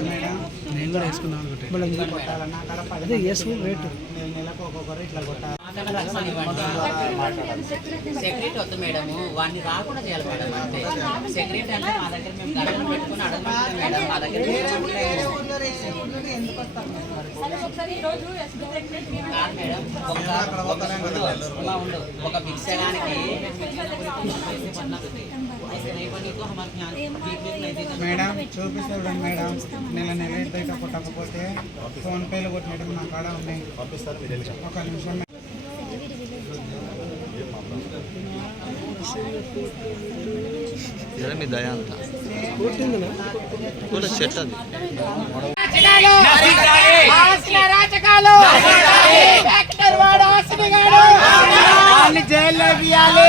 Madam నేను కూడా వేసుకున్నాను అనుకుంటే నేను నెలకు ఒక్కొక్కరు ఇట్లా కొట్టాలి సెక్రటరీ వద్దు మేడం వాడిని రాకుండా చేయాలి మేడం అంటే సెక్రటరీ అంటే మా దగ్గర మేము గడపలు పెట్టుకుని అడగమంటాం మేడం మా దగ్గర కాదు మేడం ఒక ఒక ఉండు, ఇలా ఉండు. ఒక భిక్షగానికి మేడం చూపిస్తే చూడండి మేడం. నెల నెల ఇద్దరు కొట్టకపోతే ఫోన్ పేలు కొట్టినట్టు నా కాడ ఉన్నాయి ఒక నిమిషం. మీ దయ అంతా. జైల్లో తీయాలి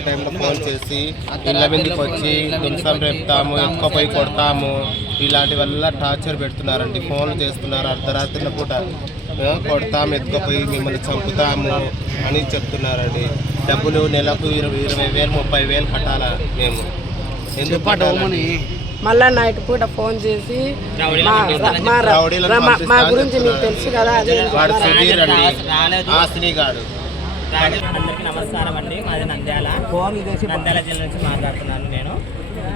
టైంలో ఫోన్ చేసి ఇళ్ళ మీదకి వచ్చి హింసం రేపుతాము ఎత్తుకపోయి కొడతాము. ఇలాంటి వల్ల టార్చర్ పెడుతున్నారండి. ఫోన్లు చేస్తున్నారు అర్ధరాత్రిన పూట. కొడతాము ఎత్తుకపోయి మిమ్మల్ని చంపుతాము అని చెప్తున్నారండి. డబ్బులు నెలకు ఇరవై ఇరవై వేలు ముప్పై వేలు కట్టాలా మేము? ఎందుకు? మళ్ళా నైట్ పూట ఫోన్ చేసి మా- గురించి మీకు. తెలుసు కదా అదే అందరికీ నమస్కారం అండి. మాది నంద్యాల. నంద్యాల జిల్లా నుంచి మాట్లాడుతున్నాను నేను.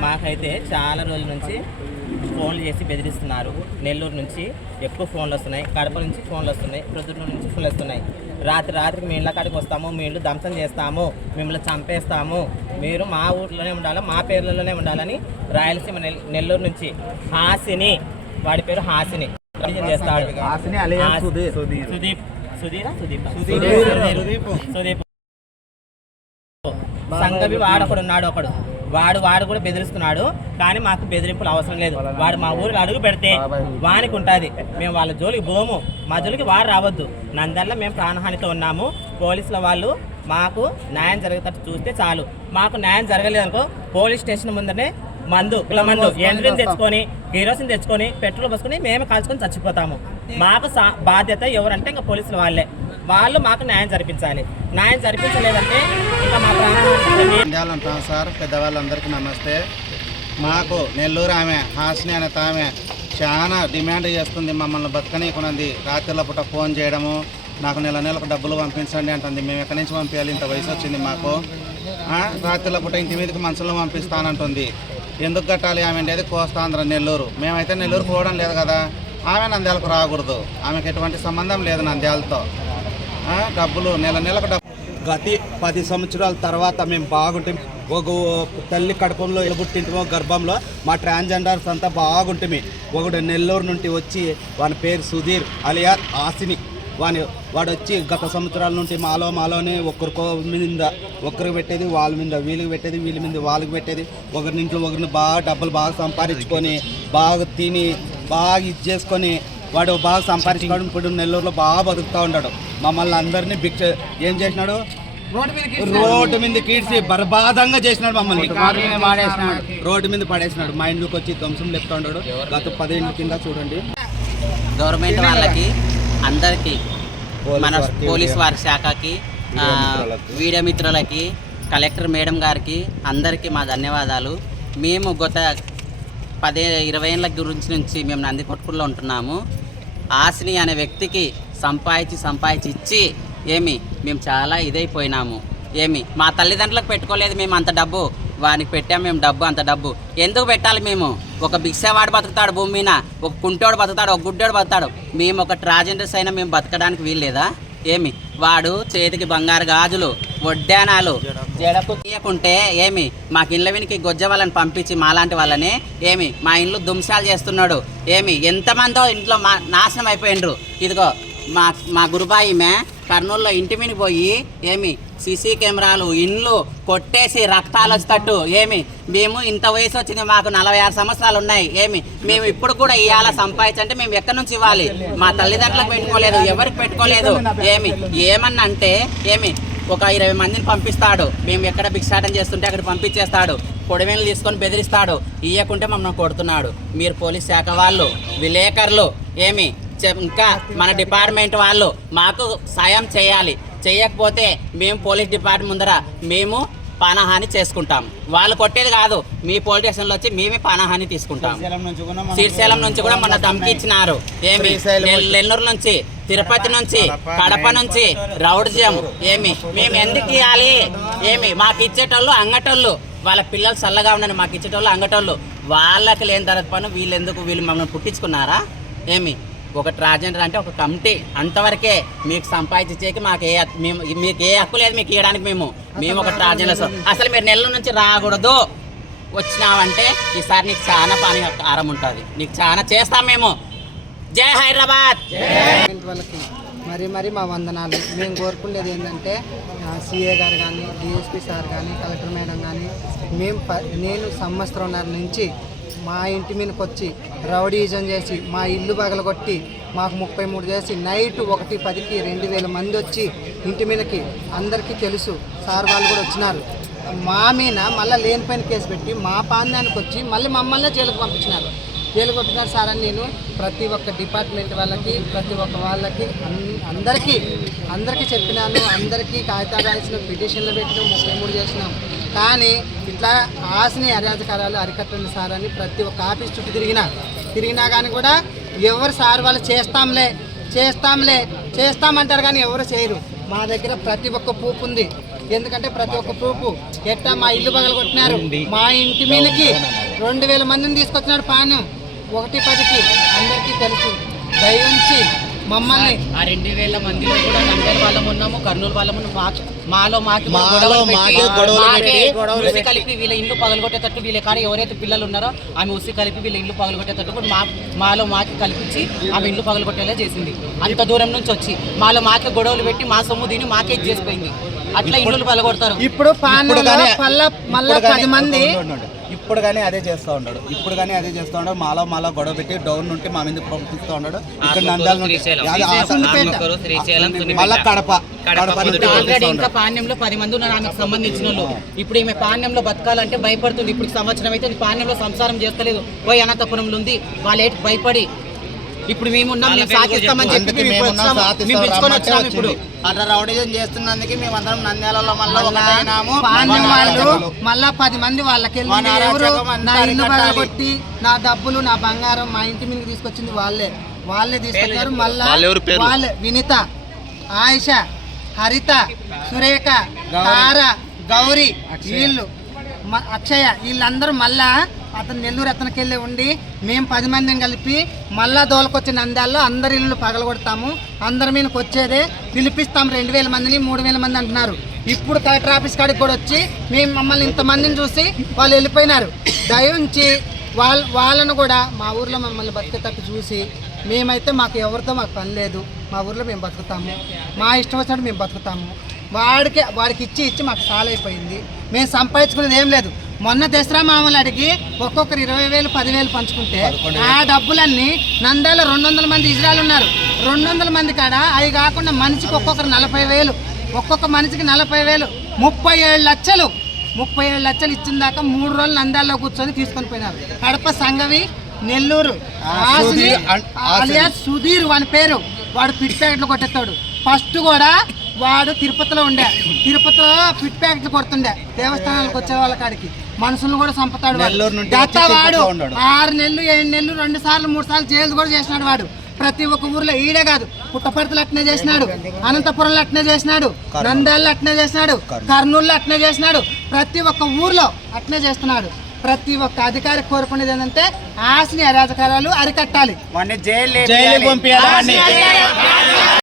మాకైతే చాలా రోజుల నుంచి ఫోన్లు చేసి బెదిరిస్తున్నారు. నెల్లూరు నుంచి ఎక్కువ ఫోన్లు వస్తున్నాయి. కడప నుంచి ఫోన్లు వస్తున్నాయి. ప్రొద్దుటూరు నుంచి ఫోన్లు వస్తున్నాయి. రాత్రి రాత్రికి మీ ఇళ్ళ కాడికి వస్తాము. మీ ఇల్లు ధ్వంసం చేస్తాము. మిమ్మల్ని చంపేస్తాము. మీరు మా ఊర్లోనే ఉండాలి? మా పేర్లలోనే ఉండాలని రాయలసీమ నెల్- నెల్లూరు నుంచి హాసిని. వాడి పేరు హాసిని. చేస్తాడు సుదీప్ సుధీరా? సుదీప్. సుదీప్. సుదీప్. సంగవి వాడు ఒకడు ఉన్నాడు ఒకడు. వాడు వాడు కూడా బెదిరిస్తున్నాడు కానీ మాకు బెదిరింపులు అవసరం లేదు. వాడు మా ఊరికి అడుగు పెడితే వానికి ఉంటుంది మేము వాళ్ళ జోలికి పోము. మా జోలికి వాడు రావద్దు. నందల్ల మేము ప్రాణహానితో ఉన్నాము. పోలీసుల వాళ్ళు మాకు న్యాయం జరిగేటట్టు చూస్తే చాలు. మాకు న్యాయం జరగలేదు అనుకో పోలీస్ స్టేషన్ ముందరనే మందు మందు ఎండ్రిని తెచ్చుకొని కిరోసిన్ తెచ్చుకొని పెట్రోల్ పోసుకొని మేము కాల్చుకొని చచ్చిపోతాము. మాకు సా- బాధ్యత ఎవరంటే ఇంకా పోలీసులు వాళ్ళే. వాళ్ళు మాకు న్యాయం జరిపించాలి. న్యాయం జరిపించలేదంటే ఇంకా మా ప్రాణాలు ఉంటాం సార్ పెద్దవాళ్ళందరికీ నమస్తే. మాకు నెల్లూరు ఆమె హాసిని అనే తామె చాలా డిమాండ్ చేస్తుంది మమ్మల్ని బతకనీకున్నది రాత్రిలో పూట ఫోన్ చేయడము నాకు నెల నెలకు డబ్బులు పంపించండి అంటుంది. మేము ఎక్కడి నుంచి పంపించాలి? ఇంత వయసు వచ్చింది మాకు. ఆ, రాత్రిలో పూట ఇంటి మీదకి మనుషులను పంపిస్తానంటుంది. ఎందుకు కట్టాలి? ఆమె అనేది కోస్తాంధ్ర నెల్లూరు. మేమైతే నెల్లూరు పోవడం లేదు కదా. ఆమె నంద్యాలకు రాకూడదు. ఆమెకు ఎటువంటి సంబంధం లేదు నంద్యాలతో. డబ్బులు నెల నెలకు డబ్బు. గతి పది సంవత్సరాల తర్వాత మేము బాగుంటాం. ఒక తల్లి కడుపంలో ఎలుబుట్టింటిమో గర్భంలో మా ట్రాన్స్జెండర్స్ అంతా బాగుంటుంది ఒకడు నెల్లూరు నుండి వచ్చి వాని పేరు సుధీర్ అలియా ఆసిని. వాని వాడు వచ్చి గత సంవత్సరాల నుండి మాలో మాలోనే ఒకరికో మీద ఒకరికి పెట్టేది వాళ్ళ మీద వీళ్ళకి పెట్టేది వీళ్ళ మీద వాళ్ళకి పెట్టేది. ఒకరి ఇంట్లో ఒకరిని బాగా డబ్బులు బాగా సంపాదించుకొని బాగా తిని బాగా ఇది చేసుకొని వాడు బాగా సంపాదించుకోవడం ఇప్పుడు నెల్లూరులో బాగా బతుకుతూ ఉన్నాడు. మమ్మల్ని అందరినీ భిక్ష ఏం చేసినాడు? రోడ్డు మీద కీడ్చి బర్బాదంగా చేసినాడు మమ్మల్ని. రోడ్డు మీద పడేసినాడు. మా ఇంట్లోకి వచ్చి ధ్వంసం లెక్క ఉన్నాడు. గత పదిహేను కింద చూడండి. గవర్నమెంట్ వాళ్ళకి అందరికీ మన పోలీస్ వారి శాఖకి వీడియో మిత్రులకి. కలెక్టర్ మేడం గారికి అందరికీ మా ధన్యవాదాలు. మేము గత పదే ఇరవై ఏళ్ళ గురించి నుంచి మేము నంది కొట్టుకుల్లో ఉంటున్నాము. ఆశని అనే వ్యక్తికి సంపాదించి సంపాదించి ఇచ్చి ఏమి మేము చాలా ఇదైపోయినాము. ఏమి మా తల్లిదండ్రులకు పెట్టుకోలేదు మేము అంత డబ్బు. వానికి పెట్టాం మేము డబ్బు అంత డబ్బు. ఎందుకు పెట్టాలి మేము? ఒక భిక్షవాడు బతుకుతాడు భూమి మీద ఒక కుంటోడు బతుకుతాడు ఒక గుడ్డోడు బతుకుతాడు. మేము ఒక ట్రాజెండర్స్ అయినా మేము బతకడానికి వీల్లేదా? ఏమి? వాడు చేతికి బంగారు గాజులు వడ్డానాలు జడకు తీయకుంటే ఏమి? మాకు ఇళ్ళ వెనికి గొజ్జ వాళ్ళని పంపించి మాలాంటి వాళ్ళని ఏమి? మా ఇండ్లు దుంసాలు చేస్తున్నాడు. ఏమి? ఎంతమందో ఇంట్లో మా నాశనం అయిపోయిండ్రు. ఇదిగో మా మా గురుబాయి మే కర్నూలులో ఇంటి మీద పోయి ఏమి సీసీ కెమెరాలు ఇండ్లు కొట్టేసి రక్తాలు వచ్చేటట్టు ఏమి మేము ఇంత వయసు వచ్చింది మాకు నలభై ఆరు సంవత్సరాలు ఉన్నాయి ఏమి మేము ఇప్పుడు కూడా ఇవాళ సంపాదించంటే మేము ఎక్కడి నుంచి ఇవ్వాలి? మా తల్లిదండ్రులకు పెట్టుకోలేదు ఎవరికి పెట్టుకోలేదు ఏమి? ఏమన్నా అంటే ఏమి ఒక ఇరవై మందిని పంపిస్తాడు మేము ఎక్కడ భిక్షాటం చేస్తుంటే అక్కడ పంపించేస్తాడు పొడిమేలు తీసుకొని బెదిరిస్తాడు ఇయ్యకుంటే మమ్మల్ని కొడుతున్నాడు. మీరు పోలీస్ శాఖ వాళ్ళు విలేకరులు ఏమి ఇంకా మన డిపార్ట్మెంట్ వాళ్ళు మాకు సాయం చేయాలి. చేయకపోతే మేము పోలీస్ డిపార్ట్మెంట్ ముందర మేము పానహాని చేసుకుంటాం. వాళ్ళు కొట్టేది కాదు మీ పోలీస్ స్టేషన్లో వచ్చి మేమే పానహాని తీసుకుంటాం. శ్రీశైలం నుంచి కూడా మన ధమ్కి ఇచ్చినారు ఏమి? నెల్- నెల్లూరు నుంచి తిరుపతి నుంచి కడప నుంచి. రౌడ్జం ఏమి? మేము ఎందుకు ఇవ్వాలి? ఏమి? మాకు ఇచ్చేటోళ్ళు అంగటోళ్ళు. వాళ్ళ పిల్లలు చల్లగా ఉండని మాకు ఇచ్చేటోళ్ళు అంగటోళ్ళు. వాళ్ళకి లేని తర్వాత పని వీళ్ళు ఎందుకు వీళ్ళు మమ్మల్ని పుట్టించుకున్నారా? ఏమి? ఒక ట్రాజెండర్ అంటే ఒక కమిటీ. అంతవరకే మీకు సంపాదించేకి మాకు ఏ మేము మీకు ఏ హక్కు లేదు మీకు ఇవ్వడానికి మేము మేము ఒక ట్రాజెండర్స్ అసలు మీరు నెల్లూరు నుంచి రాకూడదు. వచ్చినావంటే ఈసారి నీకు చాలా పని ఆరం ఉంటుంది. నీకు చాలా చేస్తాం మేము. జై హైదరాబాద్! వాళ్ళకి మరి మరి మా వందనాలు. మేము కోరుకునేది ఏంటంటే సిఏ గారు కానీ డిఎస్పి సార్ కానీ కలెక్టర్ మేడం కానీ మేము నేను సంవత్సరంన్నర నుంచి మా ఇంటి మీదకి వచ్చి రౌడీజం చేసి మా ఇల్లు పగలగొట్టి మాకు ముప్పై మూడు చేసి నైట్ ఒకటి పదికి రెండు వేల మంది వచ్చి ఇంటి మీదకి అందరికీ తెలుసు. సార్ వాళ్ళు కూడా వచ్చినారు. మా మీద మళ్ళీ లేనిపోయిన కేసు పెట్టి మా పాందానికి వచ్చి మళ్ళీ మమ్మల్ని జైలుకు పంపించినారు. జైలు కొట్టున్నారు సార్ అని నేను ప్రతి ఒక్క డిపార్ట్మెంట్ వాళ్ళకి ప్రతి ఒక్క వాళ్ళకి అందరికీ అందరికీ చెప్పినాను. అందరికీ కాగితాలు రాసిన పిటిషన్లు పెట్టినాం ముప్పై మూడు చేసినాం. కానీ ఇట్లా ఆశని అరాజకారాలు అరికట్టండి సార్ అని ప్రతి ఒక్క ఆఫీస్ చుట్టూ తిరిగినా తిరిగినా కానీ కూడా ఎవరు సార్ వాళ్ళు చేస్తాంలే చేస్తాంలే చేస్తామంటారు కానీ ఎవరు చేయరు. మా దగ్గర ప్రతి ఒక్క ప్రూఫ్ ఉంది. ఎందుకంటే ప్రతి ఒక్క ప్రూఫ్ ఎట్టా మా ఇల్లు పగల కొట్టినారు మా ఇంటి మీదకి రెండు వేల మందిని తీసుకొచ్చినాడు పాను. ఒకటి పదికి అందరికీ తెలుసు. దయించి మమ్మల్ని ఆ రెండు వేల మందిలో కూడా నంద్యాల వాళ్ళం ఉన్నాము కర్నూలు వాళ్ళం ఉన్నాము మాకు మాలో మాకు ఉసి కలిపి వీళ్ళ ఇల్లు పగలగొట్టేటట్టు వీళ్ళ కాడ ఎవరైతే పిల్లలు ఉన్నారో ఆమె ఉసి కలిపి వీళ్ళ ఇల్లు పగలగొట్టేటట్టు కూడా మా మాలో మాకి కల్పించి ఆమె ఇల్లు పగలగొట్టేలా చేసింది. అంత దూరం నుంచి వచ్చి మాలో మాకే గొడవలు పెట్టి మా సొమ్ము దీన్ని మాకే ఇచ్చేసిపోయింది అట్లా ఇల్లు పగలగొడతారు. ఇప్పుడు పల్ల మళ్ళా పది మంది ఇప్పుడు కానీ అదే చేస్తూ ఉన్నాడు. ఇప్పుడు కానీ అదే చేస్తూ ఉన్నాడు. మాలో మాలో గొడవ పెట్టి డౌన్ నుండి మా మీద పంపిస్తూ ఉన్నాడు. ఇక్కడ నంద్యాల నుండి. మళ్ళా కడప. ఆల్రెడీ ఇంకా పాణ్యంలో పది మంది ఉన్నారు. ఆమెకు సంబంధించిన వాళ్ళు. ఇప్పుడు ఈమె పాణ్యంలో బతకాలంటే భయపడుతుంది. ఇప్పుడు సంవత్సరం అయితే పాణ్యంలో సంసారం చేస్తలేదు. పోయి అనంతపురంలో ఉంది. వాళ్ళు భయపడి ఇప్పుడు మేము సాధిస్తామని చెప్పి. మేము పిలుచుకొని వచ్చినాము ఇప్పుడు. అట్లా రౌడీజం చేస్తున్నందుకు మేమందరం నంద్యాలలో మళ్ళీ ఒకటైనాము. వాళ్ళు. మళ్ళా పది మంది వాళ్ళకి ఎవరు? నా ఇల్లు. పగలగొట్టి నా డబ్బులు నా బంగారం మా ఇంటి మీదకి తీసుకొచ్చింది వాళ్ళే. వాళ్ళే తీసుకొచ్చారు. మళ్ళా? వాళ్ళే. వినిత ఆయిష హరిత సురేఖ తార గౌరీ వీళ్ళు. అక్షయ. వీళ్ళందరూ మళ్ళా అతను నెల్లూరు అతనికెళ్ళి ఉండి మేము పది మందిని కలిపి మళ్ళా దోలకొచ్చిన నంద్యాల్లో అందరి ఇళ్ళు పగలగొడతాము. అందరి మీదకి వచ్చేదే పిలిపిస్తాం రెండు వేల మందిని మూడు వేల మంది అంటున్నారు. ఇప్పుడు కలెక్టర్ ఆఫీస్ కాడికి కూడా వచ్చి మేము మమ్మల్ని ఇంతమందిని చూసి వాళ్ళు వెళ్ళిపోయినారు. దయించి వాళ్ళ వాళ్ళను కూడా మా ఊర్లో మమ్మల్ని బతికేటట్టు చూసి మేమైతే మాకు ఎవరితో మాకు పని లేదు. మా ఊర్లో మేము బతుకుతాము. మా ఇష్టం వచ్చినట్టు మేము బతుకుతాము. వాడికి వాడికి ఇచ్చి ఇచ్చి మాకు చాలా అయిపోయింది మేము సంపాదించుకునేది ఏం లేదు. మొన్న దసరా మామూలు అడిగి ఒక్కొక్కరు ఇరవై వేలు పదివేలు పంచుకుంటే ఆ డబ్బులన్నీ నంద్యాల రెండు వందల మంది ఇజ్రాయల్ ఉన్నారు. రెండు వందల మంది కాడ అవి కాకుండా మనిషికి ఒక్కొక్కరు నలభై వేలు ఒక్కొక్క మనిషికి నలభై వేలు ముప్పై ఏడు లక్షలు. ముప్పై ఏడు లక్షలు ఇచ్చిన దాకా మూడు రోజులు నంద్యాలలో కూర్చొని తీసుకొని పోయినారు. కడప సంగవి నెల్లూరు సుధీర్ అన్- సుధీర్. వాని పేరు. వాడు పిట్ ప్యాకెట్లు కొట్టేస్తాడు. ఫస్ట్ కూడా వాడు తిరుపతిలో ఉండే. తిరుపతిలో పిట్ ప్యాకెట్లు కొడుతుండే. దేవస్థానాలకు వచ్చే వాళ్ళ కాడికి. మనుషులను కూడా చంపుతాడు వాడు. ఆరు నెలలు ఏడు నెలలు రెండు సార్లు మూడు సార్లు జైలు కూడా చేసినాడు వాడు. ప్రతి ఒక్క ఊర్లో ఈడే కాదు. పుట్టపర్తిలో అట్నే చేసినాడు. అనంతపురంలో అట్నే చేసినాడు. నంద్యాలలో అట్నే చేసినాడు. కర్నూలులో అట్నే చేసినాడు. ప్రతి ఒక్క ఊర్లో అట్నే చేస్తున్నాడు. ప్రతి ఒక్క అధికారి కోరుకునేది ఏంటంటే ఆశని అరాజకారాలు అరికట్టాలి.